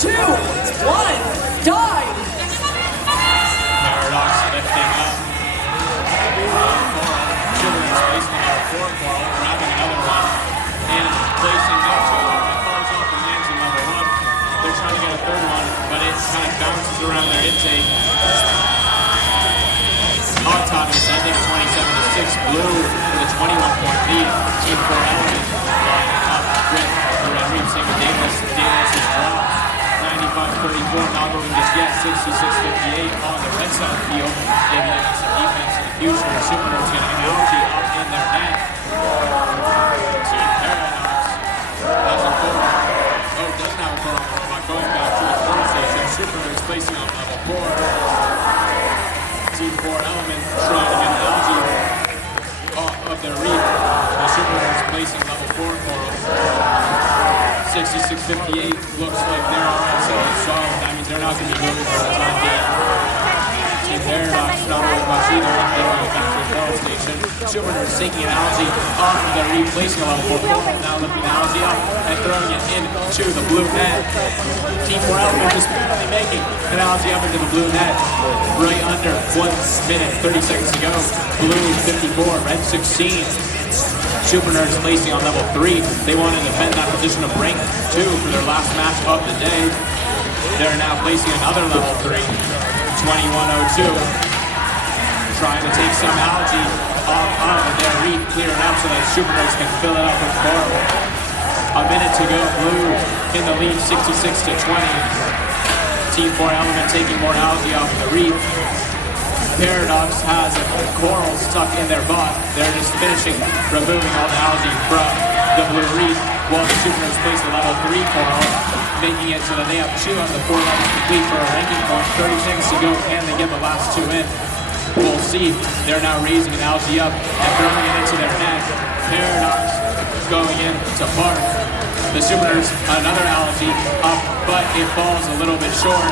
2, 1, dive! Paradox lifting up. SuperNURDs placing number 4 Qual, grabbing another one, and placing next to it. It falls off and lands in number 1. They're trying to get a third one, but it kind of bounces around their intake. Autonomous ending 27-6. Blue with a 21-point lead. Team 4 Element lining up with the red reef. Same with Daedalus. Daedalus is dropped. 95-34, not moving just yet. 66-58 on the red side of the field. Maybe they need some defense in the future. SuperNURDs getting an analogy up in their net. Team Paradox has a four. Oh, doesn't have a four. Going back to the fourth station. SuperNURDs placing on level 4. Team 4 Element trying to get an algae off of their reef. The SuperNURDs placing level 4 Coral. 66-58 looks like they're alright, so solid. That means they're not going to be moving for the time being. Team Paradox not moving much either. They're going back to the fourth station. SuperNURDs taking an algae off of their reef, placing a level 4 Coral. Now lifting the algae up and throwing it into the blue net. Team 4 Element just barely making an algae up into the blue net. Right under 1 minute, 30 seconds to go. Blue 54, red 16. SuperNURDs placing on level 3. They want to defend that position of rank 2 for their last match of the day. They're now placing another level 3. 21-02. Trying to take some algae off of their reef, clear it up so that SuperNURDs can fill it up with Qual. A minute to go. Blue in the lead, 66-20. Team 4 Element taking more algae off the reef. Paradox has a coral stuck in their bot. They're just finishing removing all the algae from the blue reef, while the SuperNURDs place the level 3 coral, making it so that they have 2 of the 4 levels complete for a ranking point. 30 seconds to go. Can they get the last 2 in? We'll see. They're now raising an algae up and throwing it into their net. Paradox going in to park. The SuperNURDs, another algae up, but it falls a little bit short.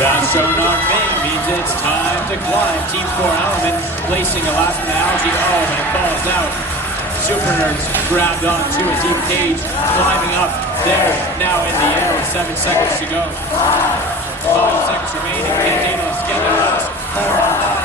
That sonar thing means it's time to climb. Team 4 Element placing a last minute algae. Oh, and it falls out. SuperNURDs grabbed onto a deep cage, climbing up. They're now in the air with 7 seconds to go. 5 seconds remaining. Can Daedalus get their last 4 alive?